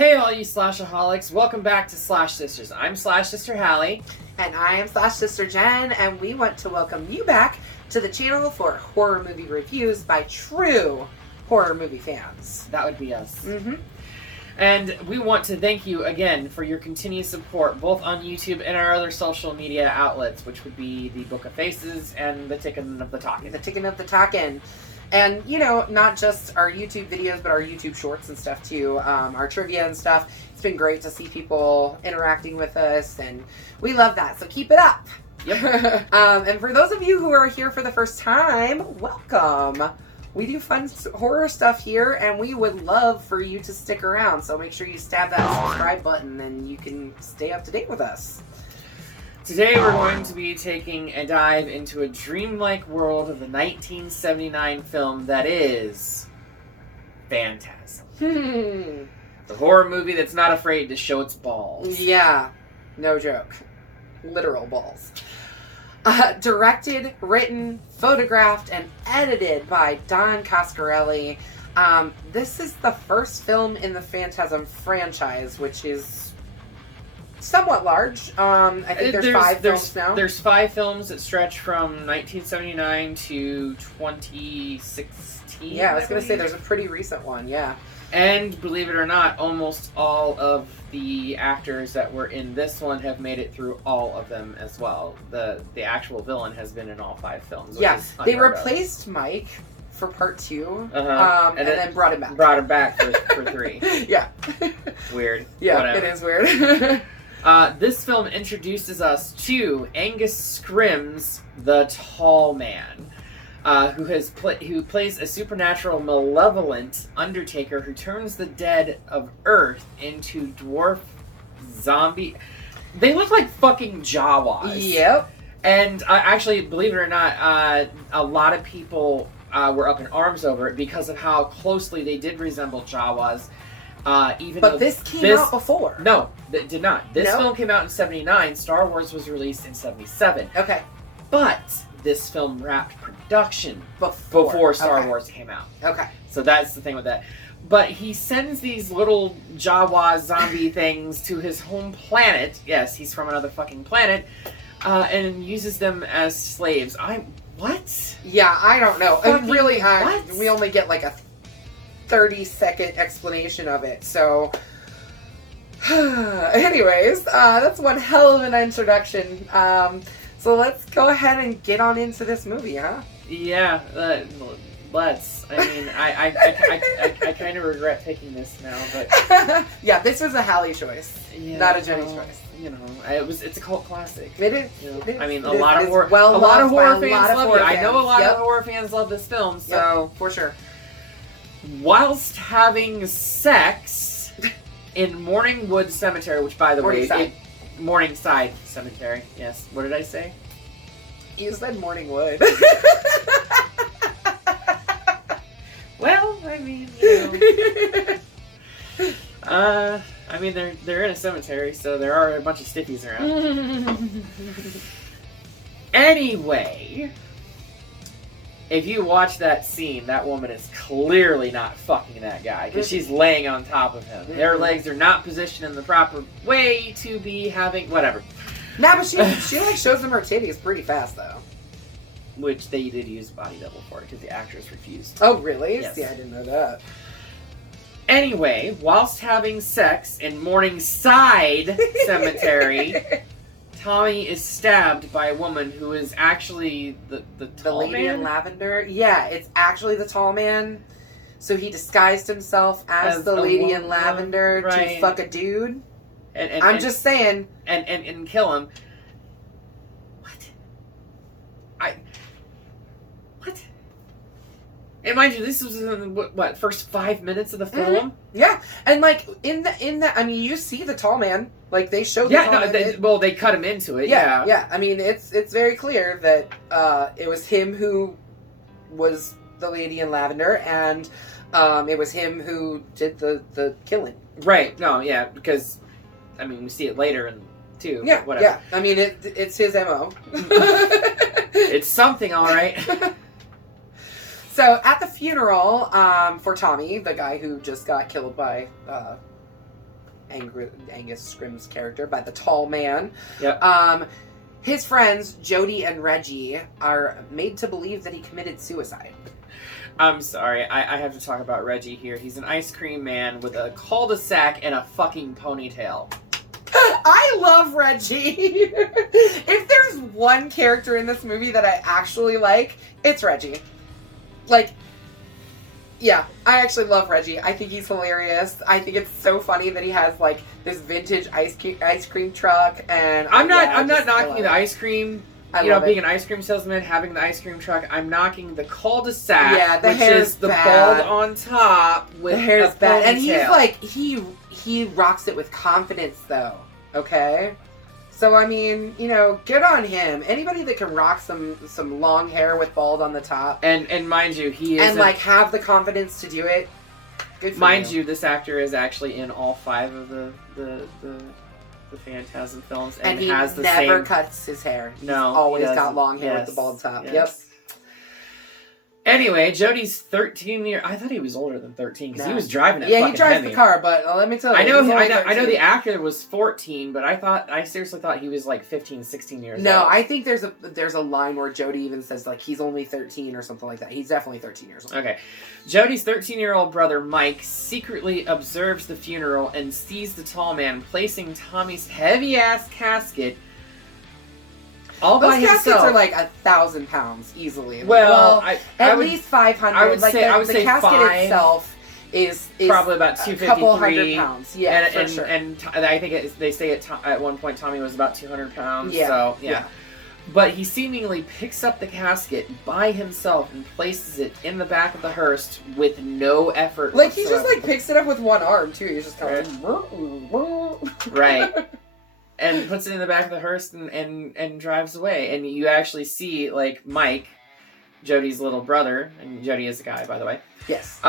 Hey all you slashaholics, welcome back to Slash Sisters. I'm Slash Sister Hallie. And I am Slash Sister Jen, and we want to welcome you back to the channel for horror movie reviews by true horror movie fans. That would be us. Mm-hmm. And we want to thank you again for your continued support, both on YouTube and our other social media outlets, which would be the Book of Faces and the Tickin' of the Talkin'. The Tickin' of the Talkin'. And, you know, not just our YouTube videos, but our YouTube shorts and stuff, too. Our trivia and stuff. It's been great to see people interacting with us, and we love that. So keep it up. Yep. And for those of you who are here for the first time, welcome. We do fun horror stuff here, and we would love for you to stick around. So make sure you stab that subscribe button, and you can stay up to date with us. Today we're going to be taking a dive into a dreamlike world of the 1979 film that is Phantasm. The horror movie that's not afraid to show its balls. Yeah, no joke. Literal balls. Directed, written, photographed, and edited by Don Coscarelli. This is the first film in the Phantasm franchise, which is somewhat large. I think there's 5 films now. There's 5 films that stretch from 1979 to 2016. Yeah, I was going to say there's a pretty recent one, yeah. And believe it or not, almost all of the actors that were in this one have made it through all of them as well. The actual villain has been in all 5 films. Which is they replaced Mike for part 2, and then brought him back. Brought him back for 3. Yeah. Weird. Yeah, whatever. It is weird. This film introduces us to Angus Scrimm's The Tall Man, who plays a supernatural malevolent undertaker who turns the dead of Earth into dwarf zombie. They look like fucking Jawas. Yep. And actually, believe it or not, a lot of people were up in arms over it because of how closely they did resemble Jawas. But this came out before. No, it did not. This film came out in 79. Star Wars was released in 77. Okay. But this film wrapped production before Star Wars came out. Okay. So that's the thing with that. But he sends these little Jawa zombie things to his home planet. Yes, he's from another fucking planet. And uses them as slaves. What? Yeah, I don't know. Fucking and really, what? We only get like a 30-second explanation of it. So, anyways, that's one hell of an introduction. So let's go ahead and get on into this movie, huh? Yeah, let's. I mean, I kind of regret picking this now, but yeah, this was a Hallie choice, not a Jenny choice. You know, it's a cult classic. It is. You know? It is. I mean, a lot of horror fans love it. I know a lot of horror fans love this film, so yep, for sure. Whilst having sex in Morningwood Cemetery, which, by the way, Morningside Cemetery. Yes. What did I say? You said Morningwood. Well, I mean, you know. I mean, they're in a cemetery, so there are a bunch of stiffies around. Anyway, if you watch that scene, that woman is clearly not fucking that guy, because she's laying on top of him. Their legs are not positioned in the proper way to be having... Whatever. Nah, but she like shows them her titties pretty fast, though. Which they did use body double for, because the actress refused. Oh, really? Yes. Yeah, I didn't know that. Anyway, whilst having sex in Morningside Cemetery, Tommy is stabbed by a woman who is actually the tall lady man? in lavender. Yeah, it's actually the tall man. So he disguised himself as the lady in lavender to fuck a dude. I'm just saying. And kill him. What? And mind you, this was in what first 5 minutes of the film? Mm-hmm. Yeah, and like in the, I mean, you see the tall man. Like they showed. Yeah, they cut him into it. Yeah, yeah. I mean, it's very clear that it was him who was the lady in lavender, and it was him who did the killing. Right. No. Yeah. Because I mean, we see it later too. Yeah. Whatever. Yeah. I mean, it's his MO. It's something, all right. So at the funeral for Tommy, the guy who just got killed by Angus Scrimm's character, by the tall man. Yep. His friends, Jody and Reggie, are made to believe that he committed suicide. I'm sorry, I have to talk about Reggie here. He's an ice cream man with a cul-de-sac and a fucking ponytail. I love Reggie. If there's one character in this movie that I actually like, it's Reggie. Like, yeah, I actually love Reggie. I think he's hilarious. I think it's so funny that he has like this vintage ice cream truck, and I'm not knocking the ice cream. Being it. an ice cream salesman, having the ice cream truck. I'm knocking the cul-de-sac, the which hair's is the bad. bald on top with The hair's a bad, and ponytail. he's like he rocks it with confidence though. Okay. So, I mean, good on him. Anybody that can rock some long hair with bald on the top. And mind you, he is... And, have the confidence to do it. Good for Mind you, this actor is actually in all 5 of the Phantasm films. And he has the never same... cuts his hair. He's No, always got long hair with the bald top. Yes. Yep. Anyway, Jody's 13 years... I thought he was older than 13, because he was driving it Yeah, fucking he drives heavy. the car, but let me tell you. I know the actor was 14, but I seriously thought he was like 15, 16 years old. No, I think there's a line where Jody even says like he's only 13 or something like that. He's definitely 13 years old. Okay. Jody's 13-year-old brother Mike secretly observes the funeral and sees the tall man placing Tommy's heavy-ass casket all Those by himself. caskets are like 1,000 pounds easily. Well, at least 500. I would the say casket 5, itself is probably about a 253. couple hundred pounds. Yeah, for sure. And I think they say at one point Tommy was about 200 pounds. Yeah. So, yeah. But he seemingly picks up the casket by himself and places it in the back of the hearse with no effort Like, he whatsoever. just, picks it up with one arm, too. He's just kind of Right. And puts it in the back of the hearse and drives away. And you actually see, like, Mike, Jody's little brother, and Jody is a guy, by the way. Yes.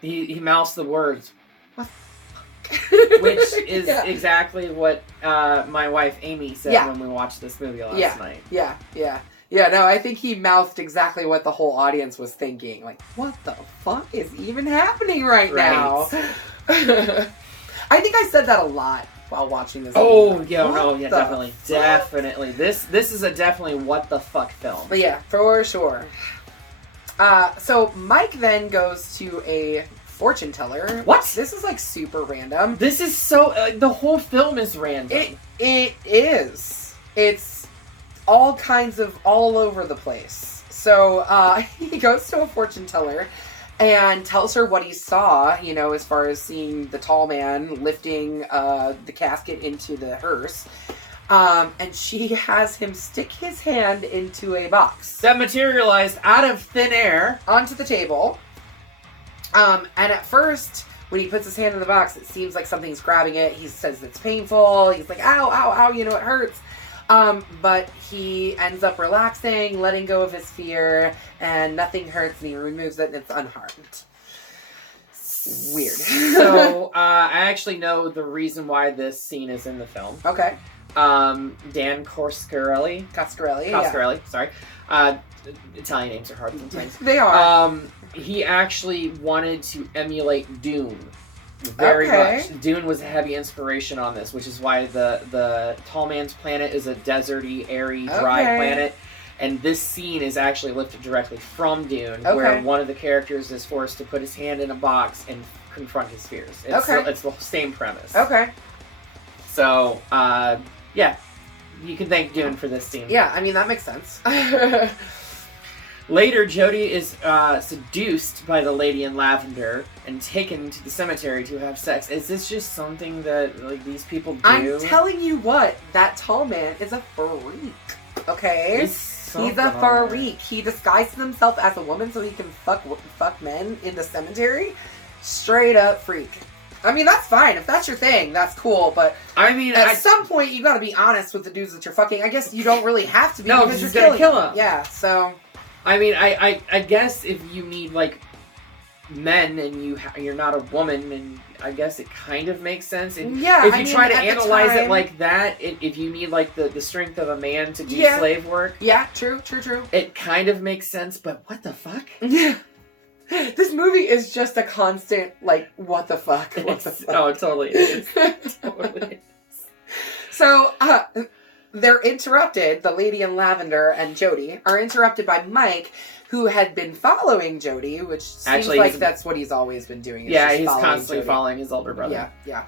He mouths the words, "What the fuck?" Which is exactly what my wife Amy said when we watched this movie last night. Yeah, no, I think he mouthed exactly what the whole audience was thinking. Like, what the fuck is even happening right now? I think I said that a lot while watching this movie. Definitely. Fuck? Definitely. This is a definitely what the fuck film. But yeah, for sure. So Mike then goes to a fortune teller. What? This is like super random. This is so... the whole film is random. It is. It's all kinds of all over the place. So he goes to a fortune teller and tells her what he saw, as far as seeing the tall man lifting the casket into the hearse. And she has him stick his hand into a box. That materialized out of thin air. Onto the table. And at first, when he puts his hand in the box, it seems like something's grabbing it. He says it's painful. He's like, ow, ow, ow, it hurts. But he ends up relaxing, letting go of his fear, and nothing hurts, and he removes it, and it's unharmed. Weird. So, I actually know the reason why this scene is in the film. Okay. Dan Coscarelli, sorry. Italian names are hard sometimes. They are. He actually wanted to emulate Dune very much. Dune was a heavy inspiration on this, which is why the Tall Man's planet is a deserty, airy, dry planet. And this scene is actually lifted directly from Dune, where one of the characters is forced to put his hand in a box and confront his fears. It's the same premise. Okay. So, you can thank Dune for this scene. Yeah, I mean, that makes sense. Later, Jody is seduced by the lady in lavender and taken to the cemetery to have sex. Is this just something that these people do? I'm telling you what, that tall man is a freak. Okay? He's a freak. He disguises himself as a woman so he can fuck men in the cemetery. Straight up freak. I mean, that's fine. If that's your thing, that's cool. But I mean, at some point, you got to be honest with the dudes that you're fucking. I guess you don't really have to be. No, because you're gonna kill them. Yeah. So. I mean, I guess if you need men and you're not a woman, and I guess it kind of makes sense. And if you try to analyze it like that, if you need the strength of a man to do slave work, true. It kind of makes sense. But what the fuck? This movie is just a constant, like, what the fuck? What the fuck? Oh, it totally is. Totally is. So, they're interrupted, the lady in lavender and Jody are interrupted by Mike, who had been following Jody, which seems like that's what he's always been doing. Yeah, he's constantly following his older brother. Yeah.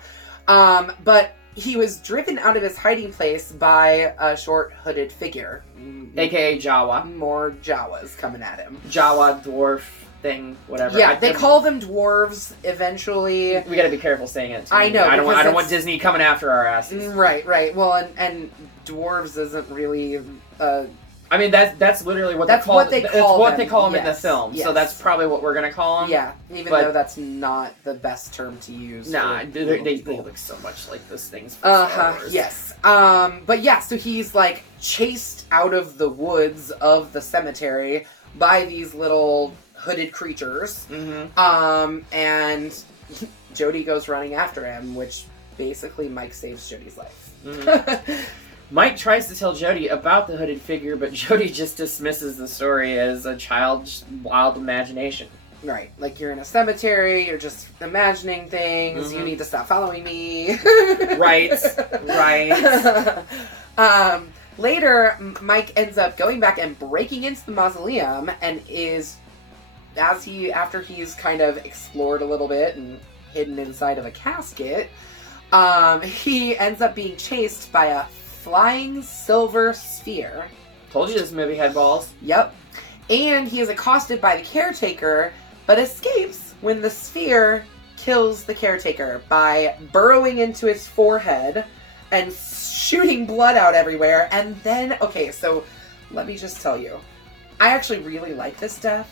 But he was driven out of his hiding place by a short-hooded figure. AKA Jawa. More Jawas coming at him. Jawa, dwarf thing, whatever. Yeah, they call them dwarves eventually. We gotta be careful saying it. I know. I don't want Disney coming after our asses. Right. Well, and dwarves isn't really... I mean, that's literally what they call them in the film. Yes. So that's probably what we're gonna call them. Yeah, even though that's not the best term to use. Nah, they look so much like those things from Star Wars. Yes. But yeah, so he's like chased out of the woods of the cemetery by these little hooded creatures. Mm-hmm. And Jody goes running after him, which basically Mike saves Jody's life. Mm-hmm. Mike tries to tell Jody about the hooded figure, but Jody just dismisses the story as a child's wild imagination. Right. Like, you're in a cemetery, you're just imagining things, Mm-hmm. you need to stop following me. Right. Later, Mike ends up going back and breaking into the mausoleum, and after he's kind of explored a little bit and hidden inside of a casket, he ends up being chased by a flying silver sphere. Told you this movie had balls. Yep. And he is accosted by the caretaker, but escapes when the sphere kills the caretaker by burrowing into his forehead and shooting blood out everywhere. And then, okay, so let me just tell you, I actually really like this death.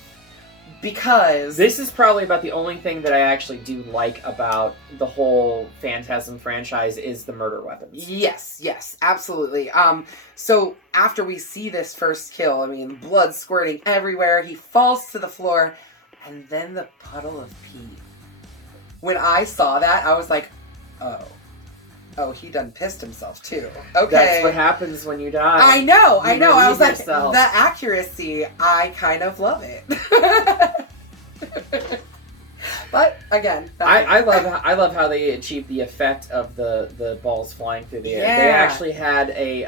Because... This is probably about the only thing that I actually do like about the whole Phantasm franchise is the murder weapons. Yes, absolutely. So after we see this first kill, I mean, blood squirting everywhere, he falls to the floor, and then the puddle of pee. When I saw that, I was like, oh, he done pissed himself too. Okay. That's what happens when you die. I know. I was like, yourself. The accuracy, I kind of love it. But again, I love how they achieved the effect of the balls flying through the air. Yeah. They actually had a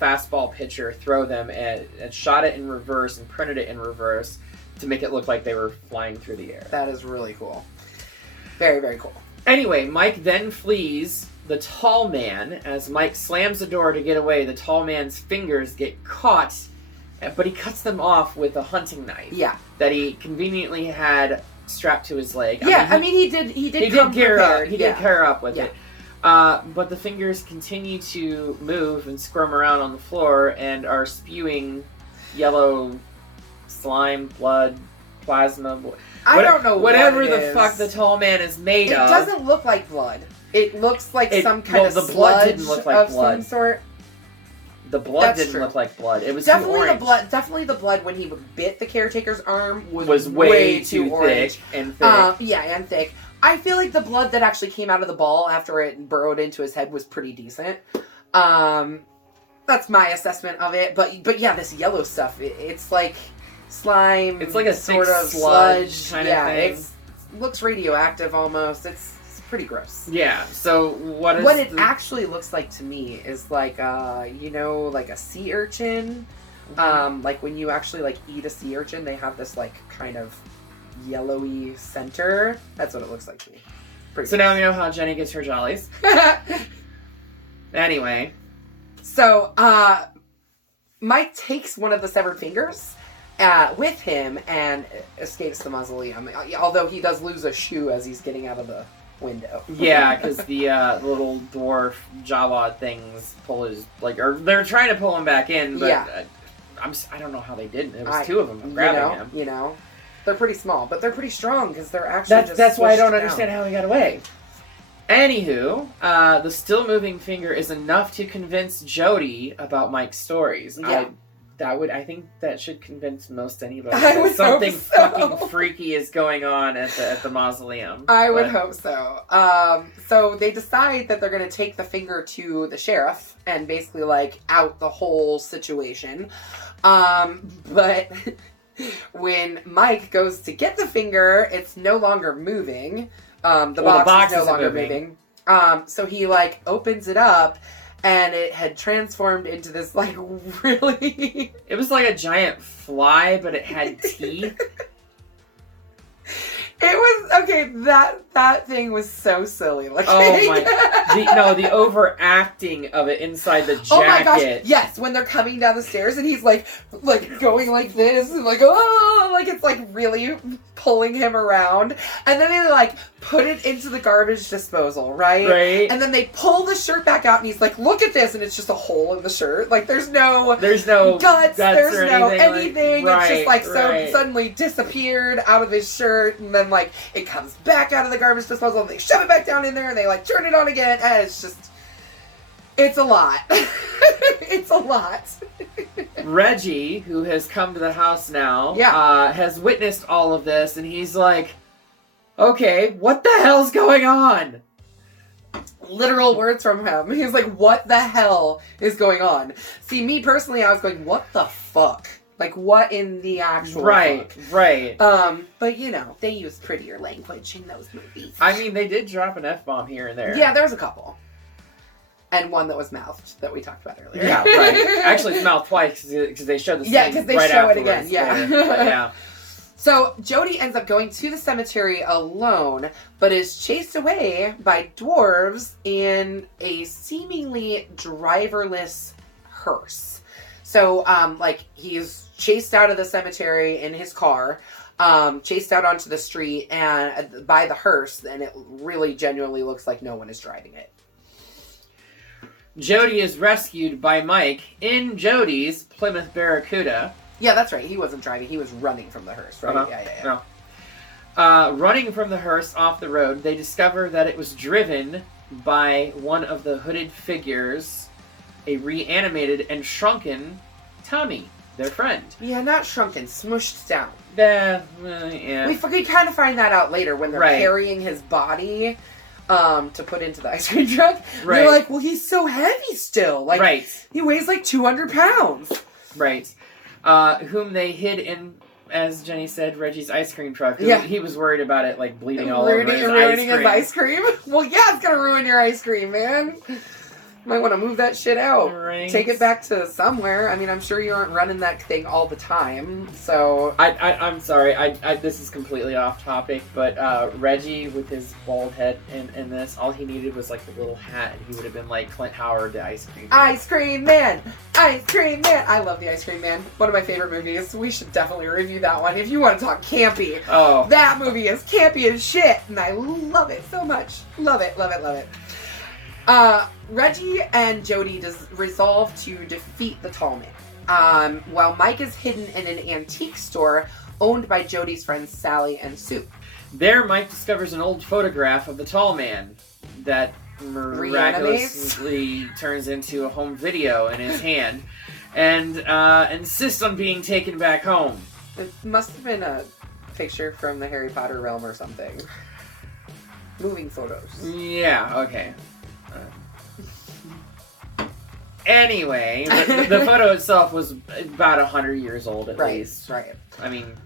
fastball pitcher throw them and shot it in reverse and printed it in reverse to make it look like they were flying through the air. That is really cool. Very, very cool. Anyway, Mike then flees the tall man. As Mike slams the door to get away, the tall man's fingers get caught, but he cuts them off with a hunting knife. Yeah. That he conveniently had strapped to his leg. Yeah, he did gear up with it. But the fingers continue to move and squirm around on the floor and are spewing yellow slime, blood, plasma. I don't know whatever what the fuck the tall man is made of. It doesn't look like blood. It looks like some kind of the sludge blood didn't look like of blood. some sort. The blood didn't look like blood. It was definitely too orange. Definitely the blood when he bit the caretaker's arm was way too orange. thick and thick. And thick. I feel like the blood that actually came out of the ball after it burrowed into his head was pretty decent. That's my assessment of it. But yeah, this yellow stuff, it's like slime. It's like a sort of sludge kind of thing. It looks radioactive almost. It's pretty gross. Yeah, so what it actually looks like to me is like like a sea urchin. Like when you actually like eat a sea urchin, they have this like kind of yellowy center. That's what it looks like to me. So now we know how Jenny gets her jollies. Anyway. So Mike takes one of the severed fingers with him and escapes the mausoleum. Although he does lose a shoe as he's getting out of the window. Yeah, because the little dwarf Jawa things pull his they're trying to pull him back in, but I don't know how they didn't. It was two of them grabbing him. You know, they're pretty small, but they're pretty strong because they're actually. That's why I don't understand how he got away. Anywho, the still moving finger is enough to convince Jody about Mike's stories. Yeah. I think that should convince most anybody. I would something hope so. fucking freaky is going on at the mausoleum. I would hope so. So they decide that they're going to take the finger to the sheriff and basically out the whole situation. But When Mike goes to get the finger, it's no longer moving. The box is no longer moving. So he, like, opens it up, and it had transformed into this, like, really... It was like a giant fly, but it had teeth. It was, okay, that thing was so silly. Like, oh my, the overacting of it inside the jacket. Oh my gosh, yes, when they're coming down the stairs and he's like going like this and like, oh, like it's like really pulling him around. And then they like put it into the garbage disposal, right? Right. And then they pull the shirt back out and he's like, look at this, and it's just a hole in the shirt. Like there's no guts, there's no anything. Like, it's just like so suddenly disappeared out of his shirt, and then like it comes back out of the garbage disposal and they shove it back down in there and they like turn it on again, and it's a lot. It's a lot. Reggie, who has come to the house now, has witnessed all of this, and he's like, okay, what the hell's going on? Literal words from him. He's like, what the hell is going on? See, me personally, I was going, what the fuck? Like, what in the actual fuck? Right. But you know, they use prettier language in those movies. I mean, they did drop an F-bomb here and there. Yeah, there was a couple. And one that was mouthed that we talked about earlier. Yeah, right. Actually, it's mouthed twice because they showed the scene. Yeah, because they right show it again. Yeah. Yeah. So Jody ends up going to the cemetery alone, but is chased away by dwarves in a seemingly driverless hearse. So, like, he's chased out of the cemetery in his car, chased out onto the street and by the hearse, and it really genuinely looks like no one is driving it. Jody is rescued by Mike in Jody's Plymouth Barracuda. Yeah, that's right. He wasn't driving. He was running from the hearse, right? Uh-huh. Yeah. No. Running from the hearse off the road, they discover that it was driven by one of the hooded figures, a reanimated and shrunken Tommy, their friend. Yeah, not shrunken, smushed down. Yeah. We kind of find that out later when they're carrying his body to put into the ice cream truck. Right. They're like, well, he's so heavy still. Like, he weighs like 200 pounds. Right. Whom they hid in, as Jenny said, Reggie's ice cream truck. Yeah. He was worried about it, like, bleeding all over his ruining his ice cream. Well, yeah, it's gonna ruin your ice cream, man. Might want to move that shit out. Right. Take it back to somewhere. I mean, I'm sure you aren't running that thing all the time, so... I'm sorry, this is completely off topic, but Reggie with his bald head in this, all he needed was like the little hat, and he would have been like Clint Howard, the Ice Cream Man. Ice Cream Man! Ice Cream Man! I love the Ice Cream Man. One of my favorite movies. We should definitely review that one. If you want to talk campy, that movie is campy as shit, and I love it so much. Love it, love it, love it. Reggie and Jody resolve to defeat the Tall Man, while Mike is hidden in an antique store owned by Jody's friends Sally and Sue. There, Mike discovers an old photograph of the Tall Man that miraculously turns into a home video in his hand, and insists on being taken back home. It must have been a picture from the Harry Potter realm or something. Moving photos. Yeah, okay. Anyway, the photo itself was about 100 years old at least. Right. I mean,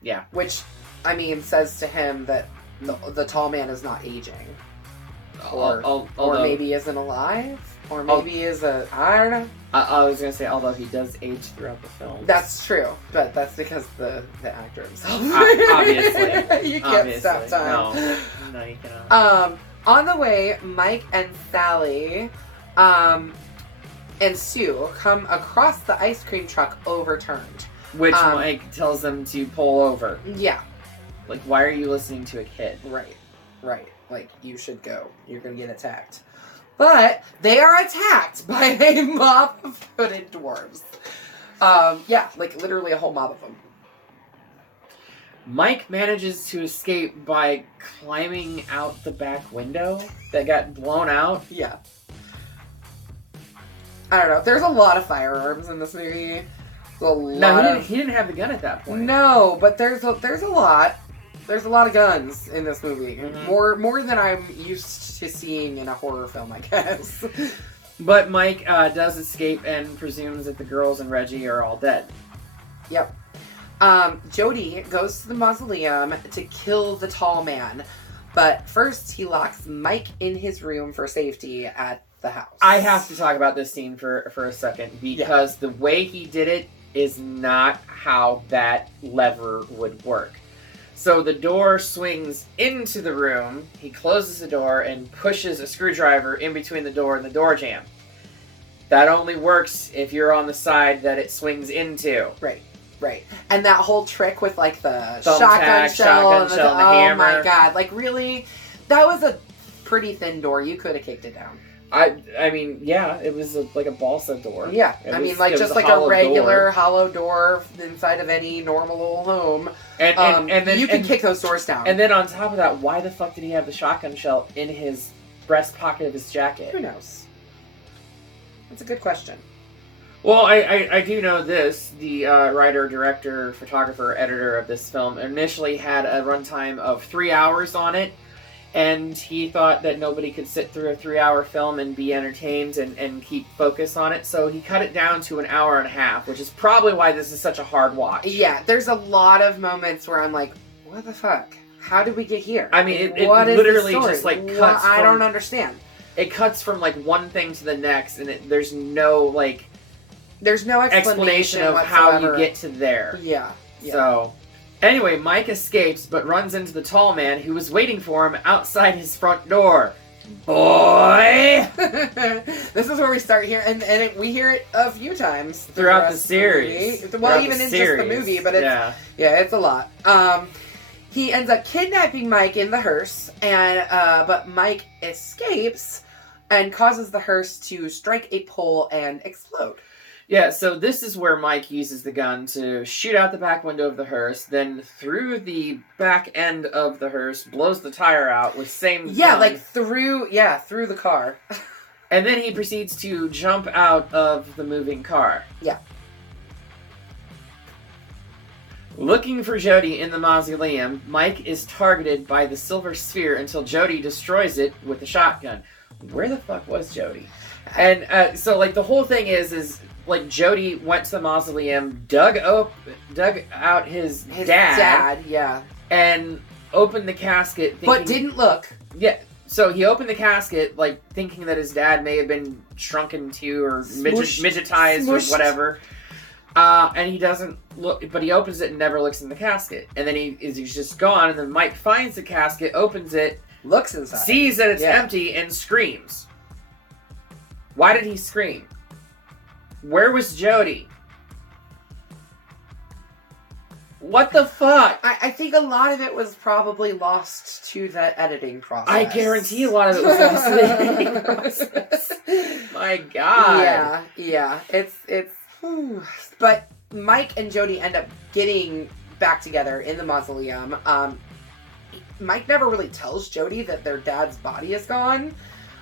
yeah. Which, I mean, says to him that the Tall Man is not aging. Or maybe isn't alive. Or maybe is a... I don't know. I was going to say, although he does age throughout the film. That's true. But that's because the actor himself. Obviously. You can't stop time. No, you cannot. On the way, Mike and Sally... and Sue come across the ice cream truck overturned. Which Mike tells them to pull over. Yeah. Like, why are you listening to a kid? Right. Like, you should go. You're gonna get attacked. But they are attacked by a mob of hooded dwarves. Yeah, like literally a whole mob of them. Mike manages to escape by climbing out the back window that got blown out. Yeah. I don't know. There's a lot of firearms in this movie. He didn't have the gun at that point. No, but there's a lot. There's a lot of guns in this movie. Mm-hmm. More than I'm used to seeing in a horror film, I guess. But Mike does escape and presumes that the girls and Reggie are all dead. Yep. Jody goes to the mausoleum to kill the tall man. But first, he locks Mike in his room for safety at the house. I have to talk about this scene for a second, because the way he did it is not how that lever would work. So the door swings into the room, he closes the door and pushes a screwdriver in between the door and the door jamb. That only works if you're on the side that it swings into. Right. And that whole trick with, like, the Thumbtack, shotgun shell and the hammer. Oh my god. Like, really? That was a pretty thin door. You could have kicked it down. I mean, yeah, it was like a balsa door. Yeah. Just like a regular hollow door inside of any normal old home. And then you can kick those doors down. And then on top of that, why the fuck did he have the shotgun shell in his breast pocket of his jacket? Who knows? That's a good question. Well, I do know this. The writer, director, photographer, editor of this film initially had a runtime of 3 hours on it, and he thought that nobody could sit through a 3-hour film and be entertained and keep focus on it, so he cut it down to an hour and a half, which is probably why this is such a hard watch. Yeah, there's a lot of moments where I'm like, what the fuck? How did we get here? I mean, it literally just, like, cuts I don't understand. It cuts from, like, one thing to the next, and there's no, like... There's no explanation of whatsoever. how you get to there. Yeah. So, anyway, Mike escapes, but runs into the tall man who was waiting for him outside his front door. Boy! This is where we start here, and we hear it a few times throughout the series. Well, even in just the movie, but it's it's a lot. He ends up kidnapping Mike in the hearse, but Mike escapes and causes the hearse to strike a pole and explode. Yeah, so this is where Mike uses the gun to shoot out the back window of the hearse, then through the back end of the hearse, blows the tire out with same gun. Like through the car. And then he proceeds to jump out of the moving car. Yeah. Looking for Jody in the mausoleum, Mike is targeted by the silver sphere until Jody destroys it with the shotgun. Where the fuck was Jody? And so, like, the whole thing is like, Jody went to the mausoleum, dug out his dad, and opened the casket. But didn't look. Yeah, so he opened the casket, like, thinking that his dad may have been shrunken too, or midgetized, or whatever. And he doesn't look, but he opens it and never looks in the casket. And then he's just gone, and then Mike finds the casket, opens it, looks inside, sees that it's empty, and screams. Why did he scream? Where was Jody? What the fuck? I think a lot of it was probably lost to the editing process. I guarantee a lot of it was lost to the editing process. My God. Yeah. It's. But Mike and Jody end up getting back together in the mausoleum. Mike never really tells Jody that their dad's body is gone.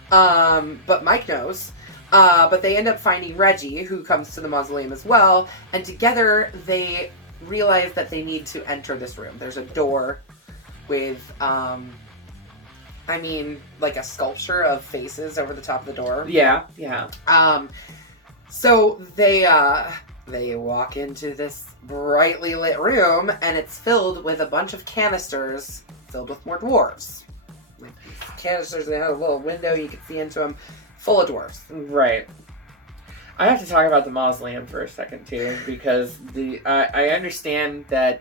But Mike knows. But they end up finding Reggie, who comes to the mausoleum as well, and together they realize that they need to enter this room. There's a door with, like a sculpture of faces over the top of the door. Yeah. So they walk into this brightly lit room, and it's filled with a bunch of canisters filled with more dwarves. Like these canisters, they have a little window, you can see into them. Full of dwarfs. Right. I have to talk about the mausoleum for a second, too, because I understand that,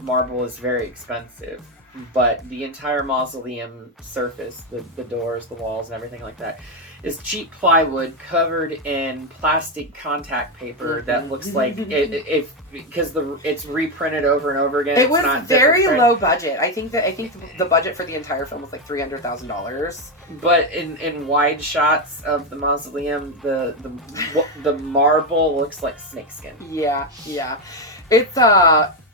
marble is very expensive, but the entire mausoleum surface, the doors, the walls, and everything like that, is cheap plywood covered in plastic contact paper that looks like because it's reprinted over and over again. It was very low budget. I think the budget for the entire film was like $300,000. But in wide shots of the mausoleum, the marble looks like snakeskin. Yeah.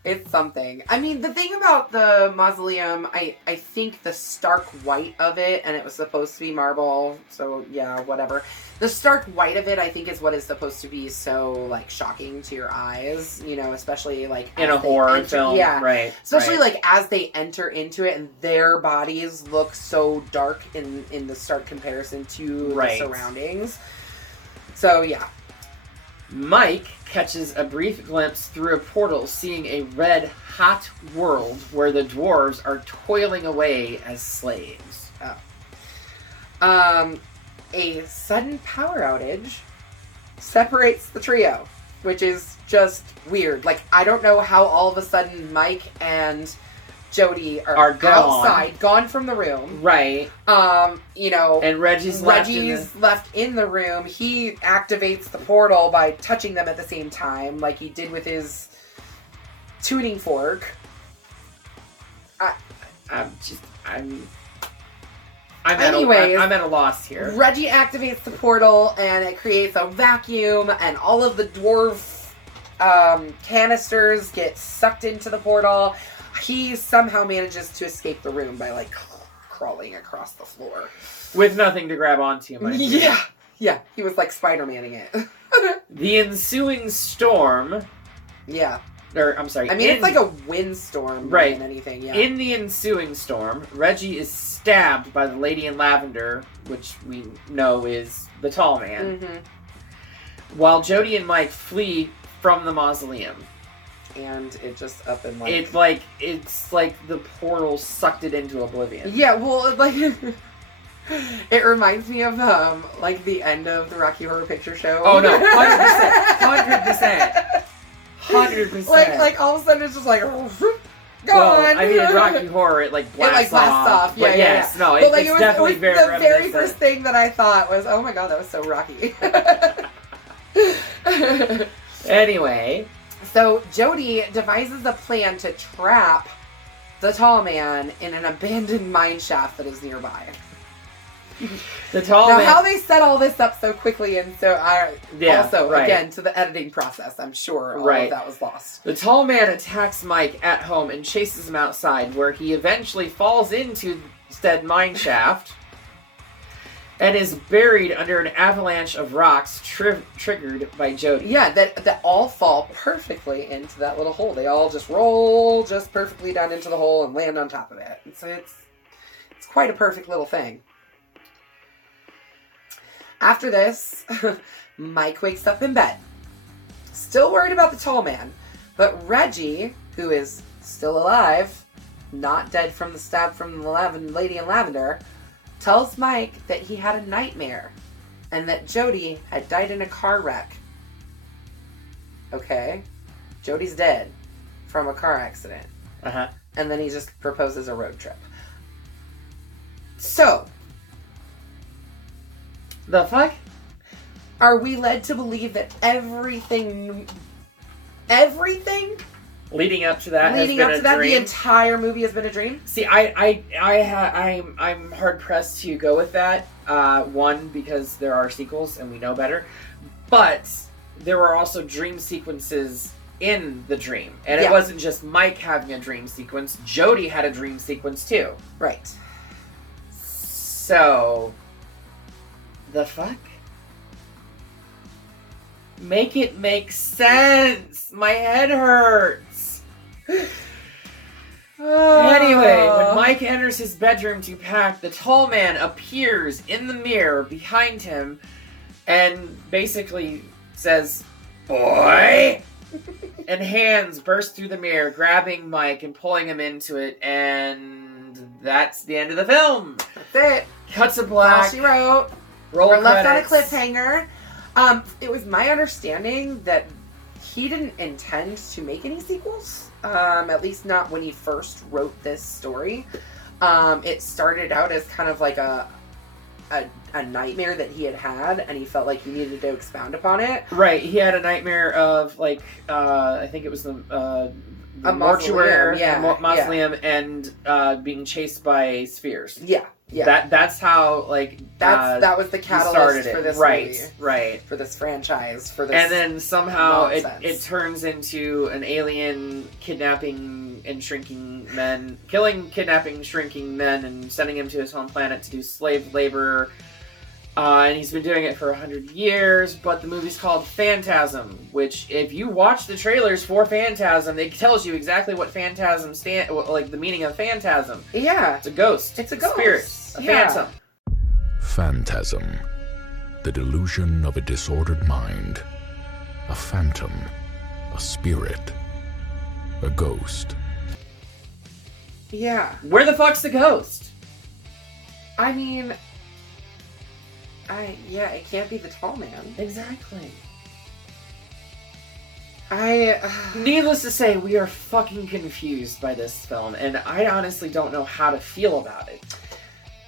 It's something. I mean, the thing about the mausoleum, I think the stark white of it, and it was supposed to be marble, so yeah, whatever. The stark white of it, I think, is what is supposed to be so, like, shocking to your eyes, especially, like... in a horror film, yeah. Right. Especially, like, as they enter into it, and their bodies look so dark in the stark comparison to the surroundings. So, yeah. Mike catches a brief glimpse through a portal, seeing a red, hot world where the dwarves are toiling away as slaves. A sudden power outage separates the trio, which is just weird. Like, I don't know how all of a sudden Mike and Jody are outside, gone from the room. Right. And Reggie's left in the room. He activates the portal by touching them at the same time, like he did with his tuning fork. I'm at a loss here. Reggie activates the portal, and it creates a vacuum, and all of the dwarf canisters get sucked into the portal. He somehow manages to escape the room by, like, crawling across the floor. With nothing to grab onto, Yeah, he was, like, Spider-Manning it. The ensuing storm... Yeah. It's like a windstorm more than anything, yeah. In the ensuing storm, Reggie is stabbed by the lady in lavender, which we know is the tall man, while Jody and Mike flee from the mausoleum. And it just up and it's like the portal sucked it into oblivion. Yeah, well, like it reminds me of the end of the Rocky Horror Picture Show. Oh no, 100%. Like all of a sudden it's just like gone. Well, I mean, in Rocky Horror, it blasts off. Yeah, but yeah. No, but it's definitely the very very reminiscent. first thing that I thought was, oh my god, that was so Rocky. Anyway. So Jody devises a plan to trap the tall man in an abandoned mine shaft that is nearby. The tall man... how they set all this up so quickly, and so again, to the editing process, I'm sure all of that was lost. The tall man attacks Mike at home and chases him outside, where he eventually falls into said mine shaft and is buried under an avalanche of rocks triggered by Jody. Yeah, that all fall perfectly into that little hole. They all just roll just perfectly down into the hole and land on top of it. So it's quite a perfect little thing. After this, Mike wakes up in bed, still worried about the tall man, but Reggie, who is still alive, not dead from the stab from the lady in lavender, tells Mike that he had a nightmare and that Jody had died in a car wreck. Okay, Jody's dead from a car accident. And then he just proposes a road trip. So... the fuck? Are we led to believe that everything leading up to that the entire movie has been a dream? See, I'm hard pressed to go with that. One, because there are sequels and we know better, but there were also dream sequences in the dream, and it wasn't just Mike having a dream sequence. Jody had a dream sequence too. Right. So, the fuck? Make it make sense. My head hurts. Anyway, when Mike enters his bedroom to pack, the tall man appears in the mirror behind him and basically says, "Boy!" And hands burst through the mirror, grabbing Mike and pulling him into it, and that's the end of the film. That's it. Cuts to black. All she wrote. We're left on a cliffhanger. It was my understanding that he didn't intend to make any sequels. At least not when he first wrote this story. It started out as kind of like a nightmare that he had, and he felt like he needed to expound upon it. Right, he had a nightmare of I think it was the mortuary, mausoleum, and being chased by spheres. Yeah. Yeah, that's how that was the catalyst for this movie, right, for this franchise, for this. And then somehow nonsense. it turns into an alien kidnapping, shrinking men, and sending him to his home planet to do slave labor. And he's been doing it for 100 years, but the movie's called Phantasm, which, if you watch the trailers for Phantasm, it tells you exactly what Phantasm the meaning of Phantasm. Yeah. It's a ghost. It's a ghost. Spirit. A phantom. Phantasm. The delusion of a disordered mind. A phantom, a spirit, a ghost. Yeah. Where the fuck's the ghost? I mean, it can't be the tall man. Exactly. Needless Needless to say, we are fucking confused by this film, and I honestly don't know how to feel about it.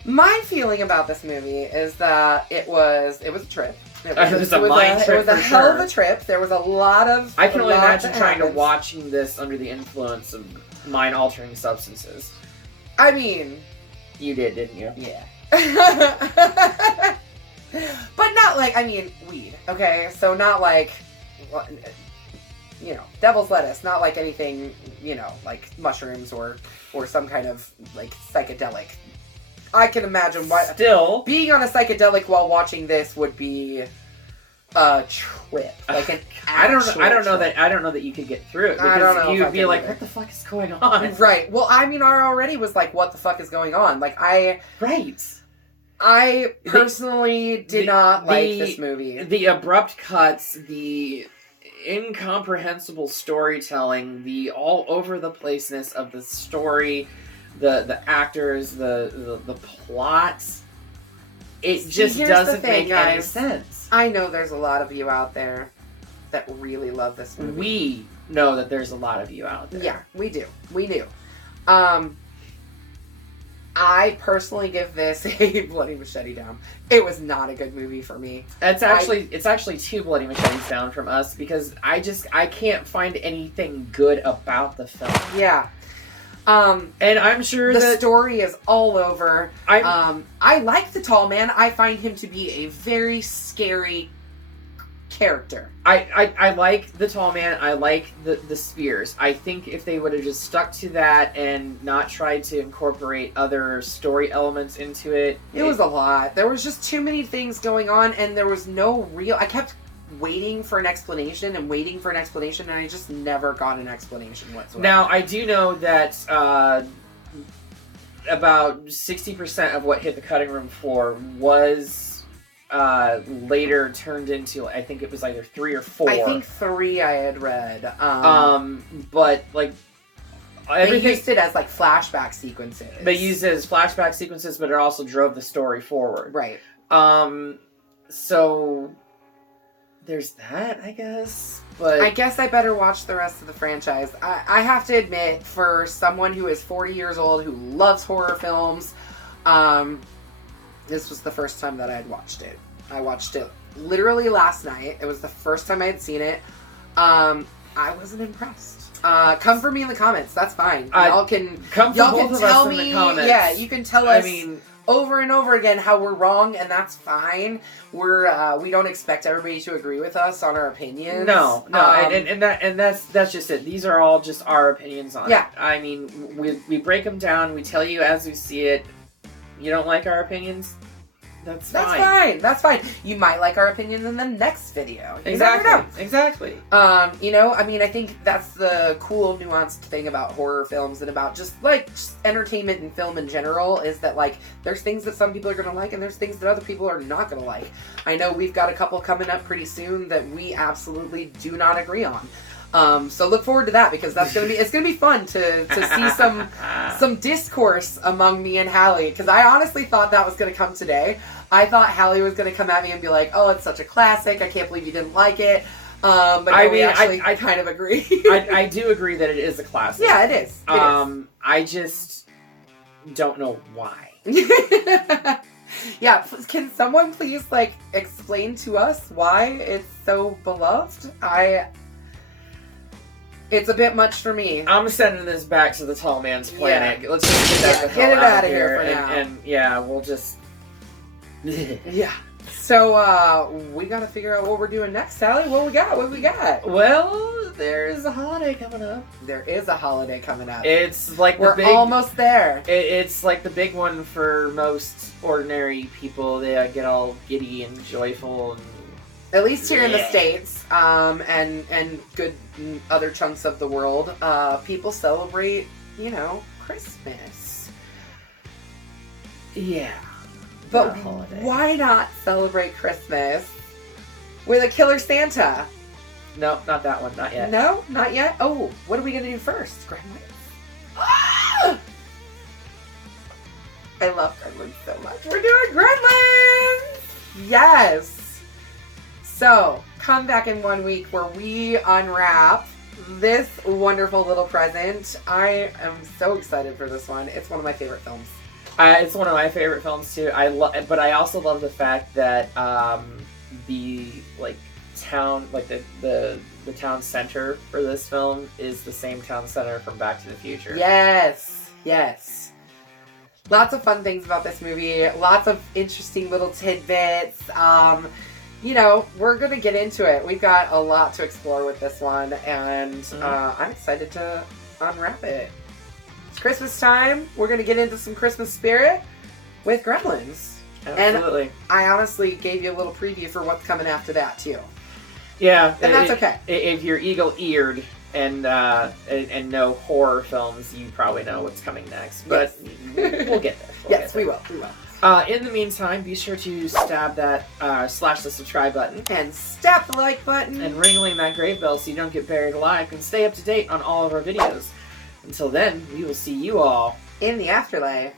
My feeling about this movie is that it was a trip. It was a mind trip. It was a for hell sure. of a trip. There was a lot of. I can only imagine trying to happens. watching this under the influence of mind-altering substances. I mean, You did, didn't you? yeah. But not like, I mean, weed. Okay, so not like, devil's lettuce. Not like anything, like mushrooms or some kind of like psychedelic. I can imagine what Still, being on a psychedelic while watching this would be a trip, like an I don't actual know trip. I don't know that you could get through it I don't know because if you'd I be could like, either. what the fuck is going on? Right. Well, I mean, I already was like, what the fuck is going on? Like, I personally did not like this movie. The abrupt cuts, the incomprehensible storytelling, the all over the placeness of the story, the actors, the plots. It just here's doesn't the thing, make any guys. sense. I know there's a lot of you out there that really love this movie. We know that there's a lot of you out there. Yeah, we do. We do. I personally give this a bloody machete down. It was not a good movie for me. It's actually two bloody machetes down from us because I can't find anything good about the film. Yeah. And I'm sure the that story is all over. I'm- I like the tall man. I find him to be a very scary character. I like the tall man. I like the spears. I think if they would have just stuck to that and not tried to incorporate other story elements into it, It was a lot. There was just too many things going on, and there was no real. I kept waiting for an explanation, and I just never got an explanation whatsoever. Now I do know that about 60% of what hit the cutting room floor was later turned into, I think it was either 3 or 4. I think 3 I had read. But like they everything, used it as like flashback sequences. they used it as flashback sequences, but it also drove the story forward. Right. So there's that, I guess. But I guess I better watch the rest of the franchise. I have to admit, for someone who is 40 years old who loves horror films, this was the first time that I had watched it. I watched it literally last night. It was the first time I had seen it. I wasn't impressed. Come for me in the comments. That's fine. Y'all can come for y'all both can of tell us me. in the comments. Yeah, you can tell us. I mean, over and over again how we're wrong, and that's fine. We don't expect everybody to agree with us on our opinions. No, and that's just it. These are all just our opinions on it. I mean, we break them down. We tell you as we see it. You don't like our opinions? That's fine. That's fine. You might like our opinions in the next video. You Exactly. never know. Exactly. I mean, I think that's the cool, nuanced thing about horror films and about just entertainment and film in general is that, like, there's things that some people are going to like and there's things that other people are not going to like. I know we've got a couple coming up pretty soon that we absolutely do not agree on. So look forward to that because it's gonna be fun to see some discourse among me and Hallie, because I honestly thought that was gonna come today. I thought Hallie was gonna come at me and be like, "Oh, it's such a classic. I can't believe you didn't like it." But no, I kind of agree. I do agree that it is a classic. Yeah, it is. I just don't know why. Yeah, can someone please explain to us why it's so beloved? It's a bit much for me. I'm sending this back to the tall man's planet. Yeah. Let's just get that get it out of here for now. And yeah, we'll just. Yeah. So we gotta figure out what we're doing next, Sally. What we got? Well, there's a holiday coming up. There is a holiday coming up. It's like we're almost there. It's like the big one for most ordinary people. They get all giddy and joyful and. At least here in the States, and good other chunks of the world, people celebrate, Christmas. Yeah. But why not celebrate Christmas with a killer Santa? No, not that one. Not yet. No, not yet. Oh, what are we gonna do first? Gremlins. Ah! I love Gremlins so much. We're doing Gremlins. Yes. So come back in 1 week where we unwrap this wonderful little present. I am so excited for this one. It's one of my favorite films. It's one of my favorite films too. But I also love the fact that the town, the town center for this film is the same town center from Back to the Future. Yes, yes. Lots of fun things about this movie. Lots of interesting little tidbits. You know, we're gonna get into it. We've got a lot to explore with this one, and I'm excited to unwrap it. It's Christmas time. We're gonna get into some Christmas spirit with Gremlins. Absolutely. And I honestly gave you a little preview for what's coming after that too. Yeah, And that's okay. If you're eagle-eared and know horror films, you probably know what's coming next. But we'll get there. Yes, we will. We will. In the meantime, be sure to stab that slash the subscribe button And stab the like button. and ringling that grave bell so you don't get buried alive, and stay up to date on all of our videos. Until then, we will see you all In the afterlife.